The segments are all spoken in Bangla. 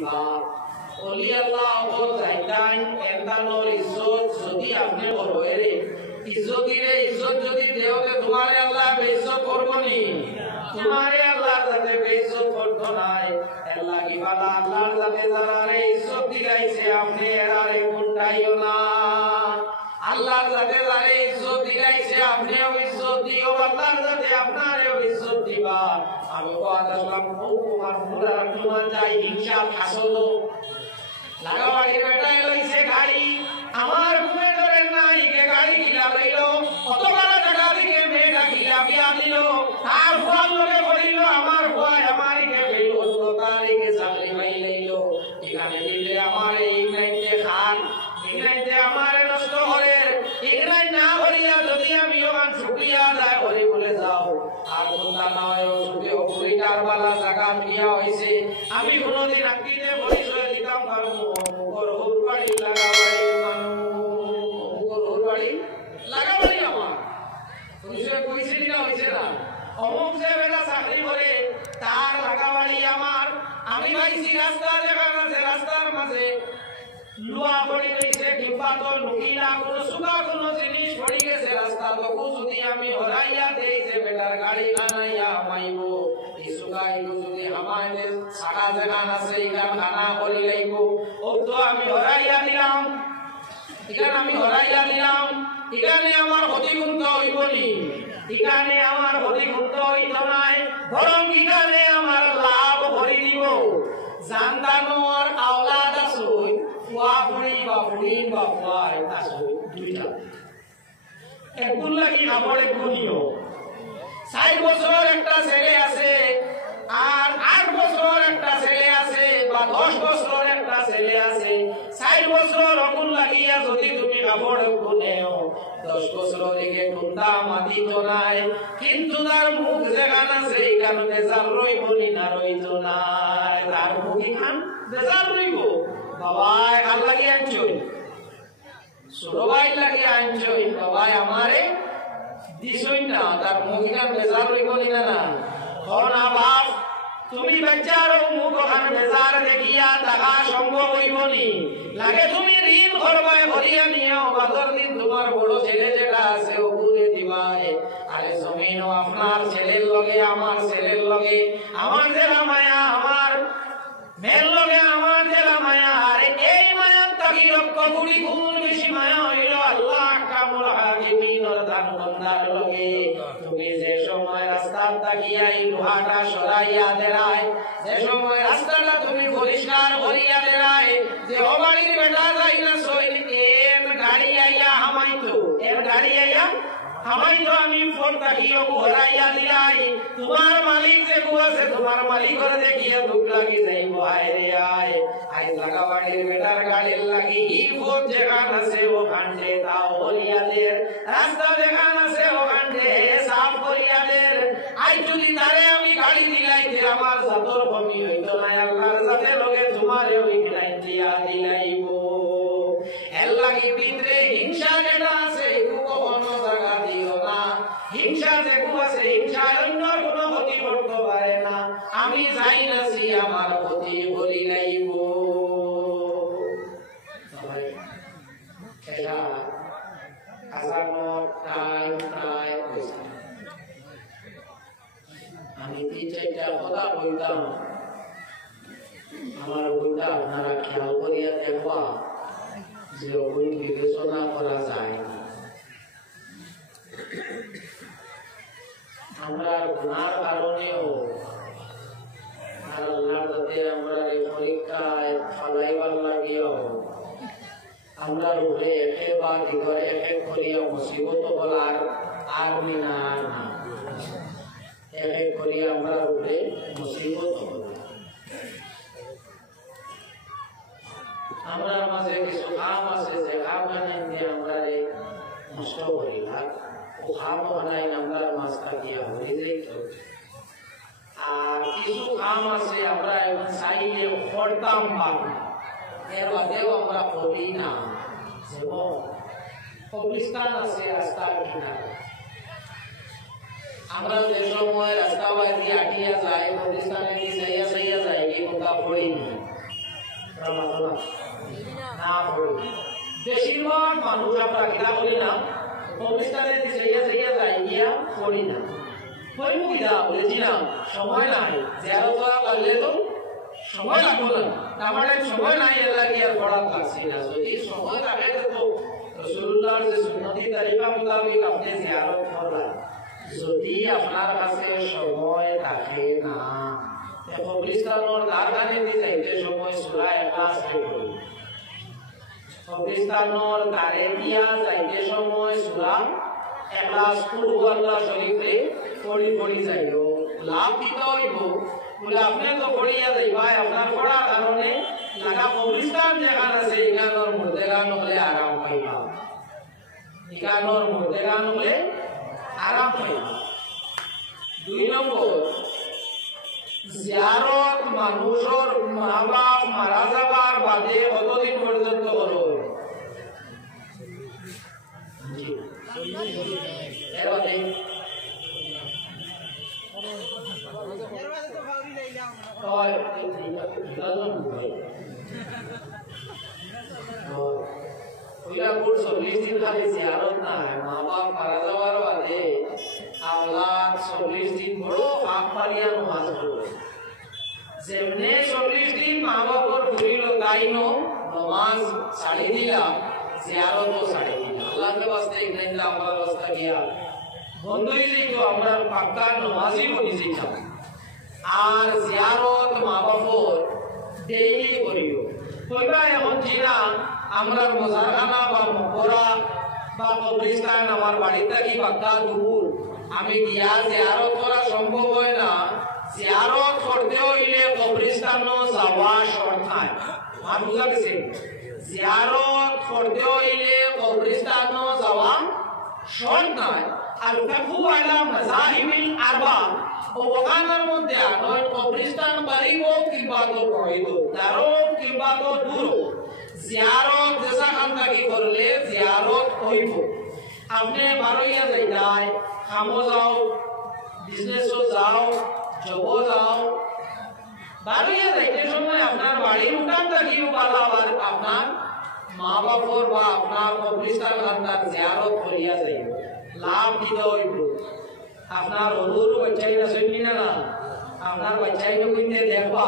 দিবা ওলি আল্লাহ ও যাইতান এন্তানোর ইজ্জত যদি আপনি করবেরে ইজ্জতিরে ইজ্জত যদি দেওতে তোমারে আল্লাহ বেইজ্জত করবনি তোমারে আল্লাহ যাতে বেইজ্জত করতো নাই আল্লাহ কি বালা আল্লাহর যাতে যারারে ইজ্জত দিলাইছে আপনি এরারে গুন্ডাইও না আল্লাহর যাতে যারে ইজ্জত দিলাইছে আপনিও ইজ্জত দিও আল্লাহর যাতে আপনারেও ইজ্জত দিবা আমি কথা শুনলাম তোমার পুরা তোমার যাই হিংসা হাসদ লাগাবাড়ি বেটাই লইছে গাড়ি আমার ঘুমে ধরে নাই কে গাড়ি কিলা লইলো কত বড় টাকা দিকে মেয়েটা কিলা বিয়া দিল তার ফল লগে বলিল আমার ভয় আমারকে বেল হলো তারিকে চাকরি পাই লইলো এখানে দিলে আমার এই নাইতে খান এই নাইতে আমার নষ্ট করে এই নাই না হরিয়া যদি আমি ওখান ছুটিয়া যায় হরি বলে যাও আর কোনটা নয় ওষুধে কুড়িটার বালা টাকা বিয়া হয়েছে আমি কোনোদিন আকিতে পরিচয় দিতাম পারবো মুখর হুরবাড়ি লাগাবাড়ি মুখর হুরবাড়ি লাগাবাড়ি আমার পরিচয় কইছিলি না হয়েছে না অমুক যে বেলা চাকরি করে তার লাগাবাড়ি আমার আমি ভাইছি রাস্তা যেখানে আছে রাস্তার মাঝে লুয়া পড়ি গেছে কিংবা তো লুকিনা কোনো সুগা কোনো জিনিস পড়ি গেছে রাস্তা তো যদি আমি হরাইয়া দেইছে বেটার গাড়ি আনাইয়া মাইবো এই সুগা এগো যদি আমাদের সাকা জায়গা আছে এখান খানা করি লাইব ও তো আমি হরাইয়া দিলাম এখানে আমি হরাইয়া দিলাম এখানে আমার ক্ষতিগুন্ত হইবনি এখানে আমার ক্ষতিগুন্ত হইত নাই বরং এখানে আমার লাভ ভরি দিব জানদানোর আওলাদ আসুই ওয়াপুরি বাপুরিন বাপুয়ার আসুই দুইটা একুল লাগি খাবড়ে গুনিও 60 বছর একটা ছেলে আছে আর 8 বছর একটা ছেলে আছে বা 10 বছর একটা ছেলে আছে 60 বছর অকুল লাগিয়া যদি তুমি খাবড়ে গুনেও 10 বছর থেকে টুন্ডা মাটি জনাই কিন্তু তার মুখ যেখানে সেই কারণে যার রইবনি না রইতো না তার মুখি খান বেজার রইব বাবাই ভাল লাগি আনছই সুরবাই লাগি আনছই বাবাই আমারে দিছই না তার মুখি খান বেজার রইবনি না না না বাপ তুমি বাচ্চার মুখ খান বেজার দেখিয়া টাকা সম্ভব হইবনি লাগে তুমি ঋণ করবায় ভরিয়া নিও বাদর দিন তোমার বড় ছেলে যেটা আছে ও ঘুরে দিবাই আরে জমিনও আপনার ছেলের লগে আমার ছেলের লগে আমার জেলা মায়া আমার মেল লগে আমার জেলা মায়া আরে এই মায়া তাকি রক্ত গুড়ি গুণ বেশি মায়া হইল আল্লাহ কামুল হাকিমিনর দান বন্দার লগে তুমি যে সময় রাস্তার তাকিয়া এই লোহাটা সরাইয়া দেরাই যে সময় রাস্তাটা তুমি পরিষ্কার করিয়া দেরাই যে ও বাড়ির বেটা যাই না সইল এর গাড়ি আইয়া হামাইতো এর গাড়ি আইয়া হামাইতো আমি ফোন তাকিয়া ঘোরাইয়া দিলাই তোমার মালিক যে আছে তোমার মালিক করে দেখিয়া দুঃখ লাগি যাইব আয় রে আয় আই লাগা বাড়ির বেটার গাড়ির লাগি ই ফোন যেখানে আছে ওখানে দাও হরিয়াদের রাস্তা যেখানে আছে ওখানে সাফ করিয়াদের আই যদি তারে আমি গাড়ি দিলাইতে আমার জাতর কমি হইতো না আল্লাহর সাথে লগে তোমারে ওই দিয়া দিলাইব এর লাগি ভিতরে হিংসা যেটা আছে কখনো জায়গা দিও না হিংসা যেগুলো আছে হিংসা অন্য কোনো ক্ষতি করতে পারে না আমি যাই না সি আমার ক্ষতি বলি লাইব আমি 3-4টা কথা বলতাম আমার বইটা আপনারা খেয়াল করিয়া দেখবা যে বই বিবেচনা করা যায় আমরা গুনার কারণেও আল্লাহর যাতে আমরা এই পরীক্ষায় ফলাইবার লাগিও আমরা রূপে একেবার দিগরে এক করিয়া মুসিবত বলার আর না না এক করিয়া আমরা রূপে মুসিবত আমরা মাঝে কিছু কাম আছে যে কাম বানিয়ে আমরা নষ্ট করি আর ও কাম বানাই আমরা মাছ কাটিয়া হয়ে যাই আর কিছু কাম আছে আমরা এখন চাইলে করতাম পারি এর বাদেও আমরা করি না যেমন কবরস্থান আছে রাস্তার কিনারে আমরা যে সময় রাস্তা বাইরে আটিয়া যাই কবরস্থানে যাইয়া যাই এই কথা পড়ি না না পড়ি বেশিরভাগ মানুষ আমরা কিনা করি না কবরস্থানে যাইয়া যাই গিয়া পড়ি না পড়বো কিনা বলেছি না সময় নাই জিয়ারত করা লাগলে তো সময় লাগবো না আমার সময় নাই এর লাগে আর পড়া লাগছে না যদি সময় লাগে তো রাসূলুল্লাহর যে সুন্নতি তরিকা মোতাবেক আপনি জিয়ারত করবেন যদি আপনার কাছে সময় থাকে না কবরস্থানের দ্বারখানে যাইতে সময় সূরা ইখলাস পড়ুন কবরস্থানের দ্বারে দিয়া যাইতে সময় সূরা ইখলাস পড়ুন আল্লাহ শরীফে পড়ি যাইও লাভ দিতে হইব বলে আপনি তো পড়িয়া যাইবা আপনার পড়ার কারণে লাগা কবরস্থান যেখানে আছে এখানোর মধ্যে গান হলে আরাম পাইবা এখানোর মধ্যে গান হলে আরাম পাইবা 2 নম্বর জিয়ারত মানুষের মা বাপ মারা যাবার বাদে কতদিন পর্যন্ত হলো খালি জিয়ারত না মা বাপ মারা যাওয়ার বাদে আওলাদ 40 দিন বড় হাত পালিয়া নামাজ পড়ে যেমনে 40 দিন মা বাবার ঘুরিল তাই নামাজ ছাড়ি দিলা জিয়ারতও ছাড়ি দিলা আল্লাহর ওয়াস্তে ইনশাআল্লাহ আমার রাস্তা গিয়া বন্ধই দিতো আমরা পাক্কা নামাজই পড়ি যাইতাম আর জিয়ারত মা বাবার ডেইলি করিও কইবা এখন জিনা আমরা মজারখানা বা মকবরা বা কবরস্থান আমার বাড়ি থেকে পাক্কা দূর আমি গিয়া জিয়ারত করা সম্ভব হয় না জিয়ারত করতে হইলে কবরস্থানও যাওয়া শর্ত নাই আর বুঝা গেছে জিয়ারত করতে হইলে কবরস্থানও যাওয়া শর্ত নাই আর খুব আলাম মাযাহিবিল আরবা ওখানের মধ্যে নয় কবরস্থান বাড়িব কিংবা তো পড়িব দারো কিংবা তো দূর জিয়ারত যেসা কাম লাগি করলে জিয়ারত হইব আপনি বারোইয়া যাইতাই কামো যাও বিজনেসও যাও জবও যাও বারোইয়া যাইতে সময় আপনার বাড়ির উঠান থাকিও পালাবার আপনার মা বাপর বা আপনার কবরস্থান আপনার জিয়ারত করিয়া যাইব লাভ দিতে হইব আপনার হলুর বাচ্চাই না শুনি না আপনার বাচ্চাই কিনতে দেখবা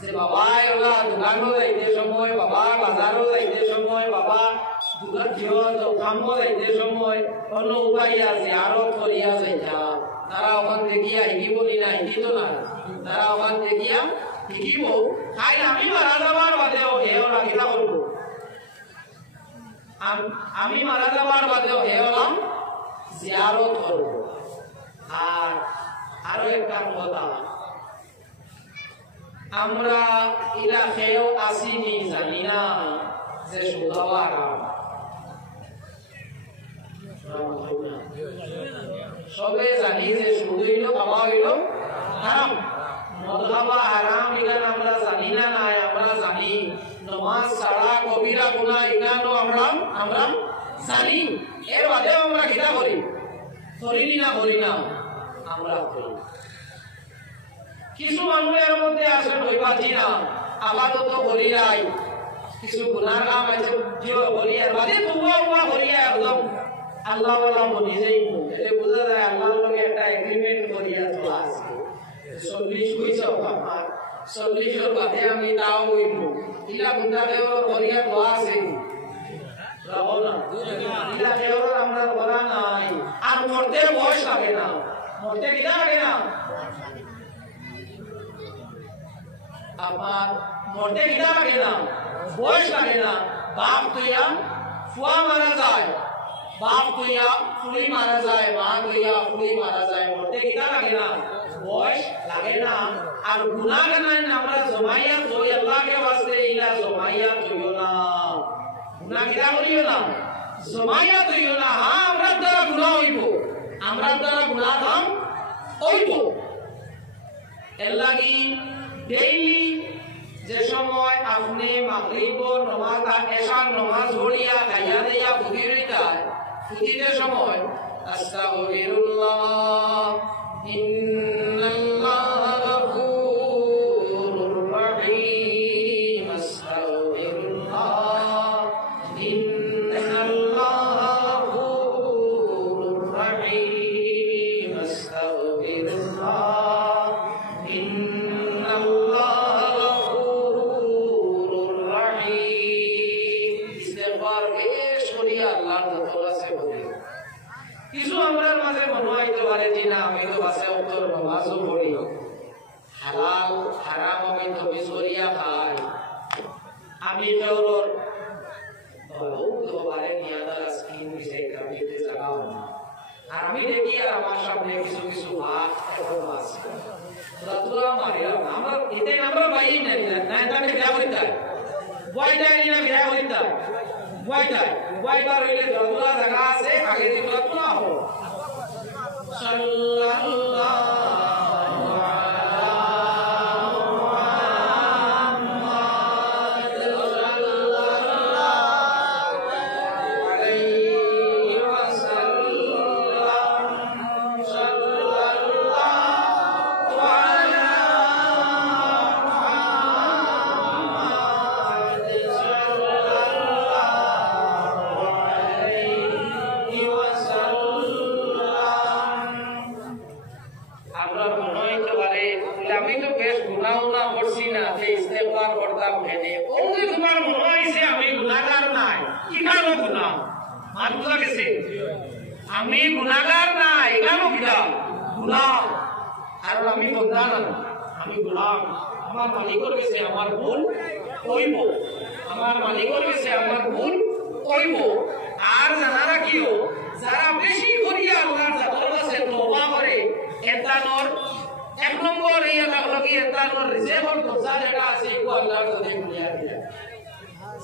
যে বাবা ওলা দোকানও যাইতে সময় বাবা বাজারও যাইতে সময় বাবা কামও যাইতে সময় অন্য উপায় আছে আরো করিয়া যাইতা তারা ওখান দেখিয়া শিকিব না শিকিত না তারা ওখান দেখিয়া শিকিব তাই আমি মারা যাবার বাদেও হেও রাখিলা করব আমি মারা যাবার বাদেও হেওলাম জিয়ারত করব আর আরো একটা কথা আমরা ইলাকায়ও আসিনি জানি না যে সুদাও আরাম সবে জানি যে সুদ হইল খাওয়া হইল হারাম মদ খাওয়া হারাম ইলান আমরা জানি না নাই আমরা জানি নামাজ ছাড়া কবিরা গুনাহ ইলানও আমরা জানি এর বাদেও আমরা কিটা করি করি না আমরা করি কিছু মানুষের মধ্যে আসে নৈবাজি না আপাতত করিলাই কিছু গুনার কাম আছে করিয়ার বাদে তুয়া করিয়া একদম আল্লাহ বলা নিজেই এটা বোঝা যায় আল্লাহর লগে একটা এগ্রিমেন্ট করিয়া তো আছে 40 কইছো আমার 40 এর বাদে আমি তাও হইব ইলা গুন্ডা দেওর করিয়া তো আছে রাও না ইলা দেওর আমরা করা নাই আর মরতে বয়স লাগে না মরতে কিটা লাগে না আমার মরতে কিটা লাগে না বয়স লাগে না বাপ তুইয়া ফুয়া মারা যায় বাপ তুইয়া ফুলি মারা যায় মা তুইয়া ফুলি মারা যায় মরতে কিটা লাগে না বয়স লাগে না আর গুনাহ গানায় আমরা জমাইয়া কই আল্লাহকে ওয়াস্তে ইলা জমাইয়া কইও না গুনাহ কিটা করিও না জমাইয়া কইও না হ্যাঁ আমরা দ্বারা গুনাহ হইব আমরা দ্বারা গুনাহ কাম হইব এর লাগি ডেইলি যে সময় আপনি মাগরিব নামাজ আর এশার নামাজ পড়িয়া খাইয়া দিয়া ফুটি রইতায় ফুটিতে সময় আস্তাগফিরুল্লাহ ইন্নাল্লাহা গফুরুর রহিম কিছু আমরার মাঝে মনে হইতে পারে যে না আমি তো বাসে উত্তর নামাজও পড়ি, হালাল হারাম আমি তো বিছরিয়া খাই, আমি তোর বহুত বারে নিয়াদার স্কিন বিষয়ে কাবিতে জাগাও না। আর আমি দেখি আর আমার সামনে কিছু কিছু ভাগ এরকম আছে, রাতুলা মারিয়া আমরা এতে আমরা বাইই না না জানি বিয়া হইতা বয় যায় না বিয়া হইতা বয় বার হইলে রাতুলা জায়গা আছে আগে দিন রাতুলা হো সাল্লাল্লাহু আমি গুনাহগার নাই কেন কিটা গুনাহ আর আমি বন্দা না আমি গুলাম আমার মালিকের কাছে আমার ভুল কইব আমার মালিকের কাছে আমার ভুল কইব আর জানা রাখিও যারা বেশি করিয়া আল্লাহর জাতের কাছে তওবা করে এতানোর এক নম্বর এই হলো কি এতানোর রিজেভর দরজা যেটা আছে এগুলো আল্লাহর কাছে খুলিয়া দিয়া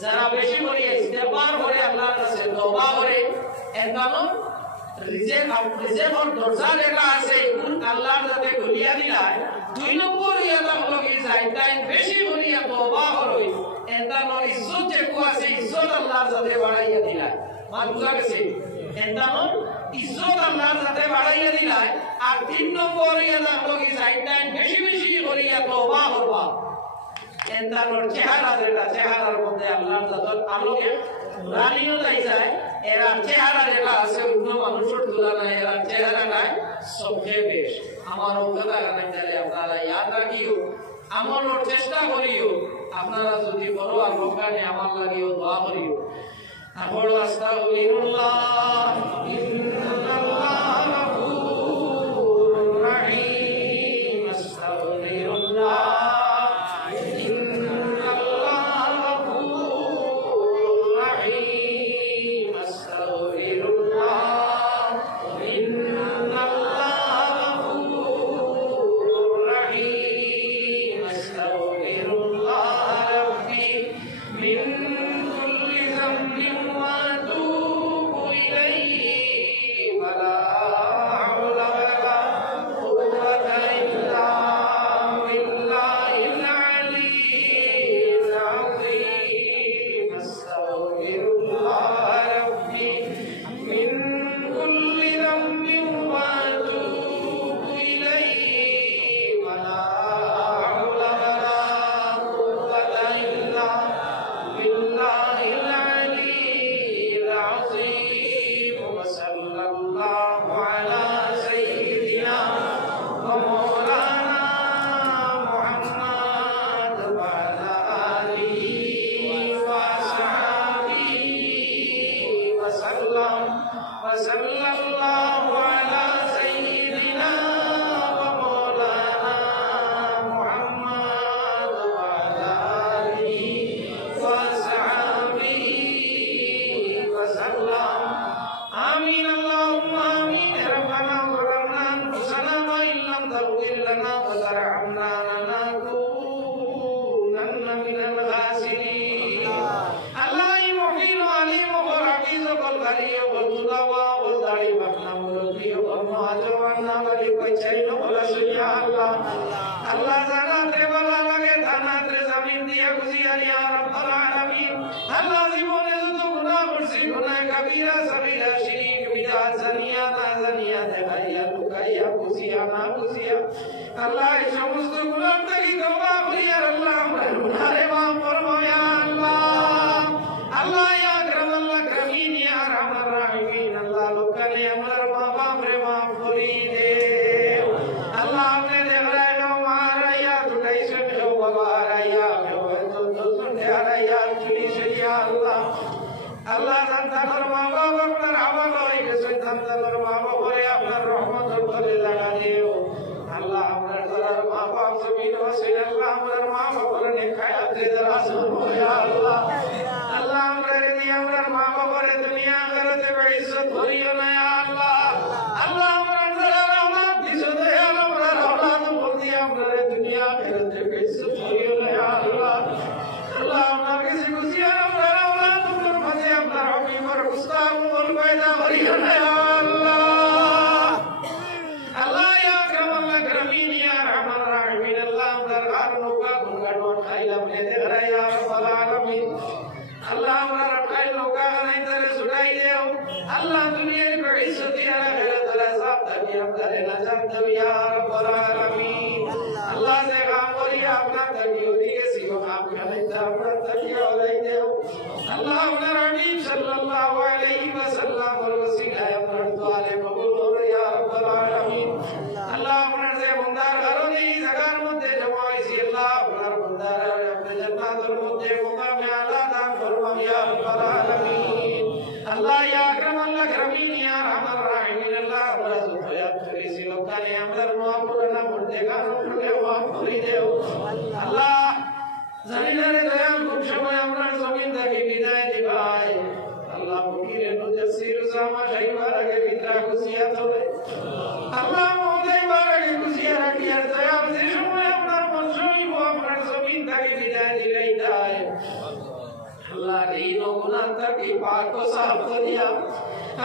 যারা বেশি করিয়া ইস্তেগফার করে আল্লাহর কাছে তওবা করে এতানোর রিজেভর দরজা যেটা আছে আল্লাহর কাছে খুলিয়া দিলায় দুই নম্বর ইয়াটা হলো কি যাইতাই বেশি করিয়া তওবা করই এতানোর ইজ্জত যেটা আছে ইজ্জত আল্লাহর কাছে বাড়াইয়া দিলায় বুঝা গেছে এতানোর ইজ্জত আল্লাহর কাছে বাড়াইয়া দিলায় আর তিন নম্বর ইয়াটা হলো কি যাইতাই বেশি বেশি করিয়া তওবা করবা এতানোর চেহারা যেটা চেহারার মধ্যে আল্লাহর কাছে আলোকে রানিও যাই যায় এরা চেহারা যেটা আছে অন্য মানুষের তুলনায় এরা চেহারা নাই সবচেয়ে বেশ আমার অভিজ্ঞতা নাই তাহলে আপনারা ইয়াদ রাখিও আমলের চেষ্টা করিও আপনারা যদি বড় আর ভগবানে আমার লাগিও দোয়া করিও আপড় আস্তাগফিরুল্লাহ ইন্নাল্লাহ গফুরুর রহিম আস্তাগফিরুল্লাহ আল্লাহ এই সমস্ত গুনাহ থেকে তওবা করি আর আল্লাহ আমরা গুনাহে মাফ করো ইয়া আল্লাহ আল্লাহ ইয়া আকরামুল আকরামিন ইয়া আরহামার রাহিমিন আল্লাহ লোকানে আমার মা বাপ রে মাফ করি দে আল্লাহ আপনি দেখরাই নো মারাইয়া তুকাই শুনে ও বাবা রাইয়া তো শুনে রাইয়া চুরি ইয়া আল্লাহ আল্লাহ তাআলার মা বাপ আপনার আমল হয়ে গেছে তাআলার মা হায়াতে দারাজ করো ইয়া আল্লাহ আল্লাহ আমরারে দিয়ে আমরা মা বাবারে দুনিয়া আখিরাতে বেইজ্জত করিও না ইয়া আল্লাহ আল্লাহ আমরা যারা আওলাদ দিছো দয়াল আমরা আওলাদ বলতি আমরারে দুনিয়া আখিরাতে বেইজ্জত করিও না ইয়া আল্লাহ আল্লাহ আমরা কিছু খুশি আমরা আওলাদ উপর মাঝে আমরা হাবিবর উস্তাদ বল পয়দা করিও না ইয়া আল্লাহ আল্লাহ ইয়া আকরামাল আকরামিন ইয়া আরহামার রাহিমিন আল্লাহ আমরা কারণকা গুনগান খাইলাম নে দেরা ইয়া রাব্বাল আলামিন আল্লাহ আমরা রাখাই লোকা নাই তারে ছুটাই দেও আল্লাহ দুনিয়ার বেইজ্জতি আর আখিরাতের আযাব থেকে আমাদের নাজাত দাও ইয়া রাব্বাল আলামিন আল্লাহ যে কাম করি আপনার থেকে ওদিকে সিও কাম করে আমরা থেকে ওলাই দেও আল্লাহ আপনার হাবিব সাল্লাল্লাহু আলাইহি ওয়াসাল্লাম এর ওসিলায় আপনার দোয়ালে কবুল করো ইয়া রাব্বাল আলামিন আল্লাহ আপনার যে বান্দার কারণে এই জায়গার মধ্যে জমা হইছি আল্লাহ আপনার বান্দার আপনি জান্নাতের মধ্যে মুকামে আলা দান করুন ইয়া রাব্বাল আলামিন আল্লাহ ইয়া আকরামাল আকরামিন ইয়া আরহামার রাহিমিন আল্লাহ আমরা যতয়া করেছি লোকানে আমাদের মহাপুরানা মধ্যে গান করে ওয়াফ করে দেও আল্লাহ জানিনা রে দয়াল কোন সময় আমরা জমিন থেকে বিদায় দিবাই আল্লাহ ফকিরের মুজাসসির জামা শাইবার আগে বিদ্রা খুশিয়া হবে আল্লাহ মোদের বাগে খুশিয়া রাখিয়া দয়াল যে সময় আপনার মনসই আপনার জমিন থেকে বিদায় দিলাই যায় আল্লাহ এই গুনাহ থেকে পাক ও সাফ করিয়া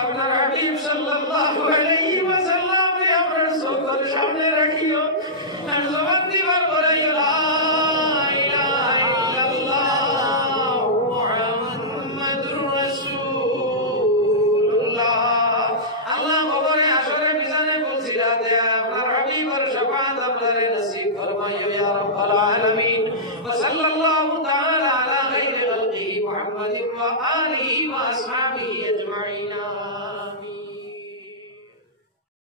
আপনার হাবিব সাল্লাল্লাহু আলাইহি ওয়াসাল্লাম আপনার সকল সামনে রাখিও আর জবান দিবার বলাইও লা ইলাহা ইল্লাল্লাহ মুহাম্মাদুর রাসূলুল্লাহ আল্লাহ কবরে আসরে মিজানে বলছিলা দে আপনার হাবিবের শাফাআত আমরারে নসিব ফরমাইও ইয়া রাব্বাল আলামিন ওয়া সাল্লাল্লাহু তাআলা আলা খাইরি খালকিহি মুহাম্মাদিন ওয়া আলিহি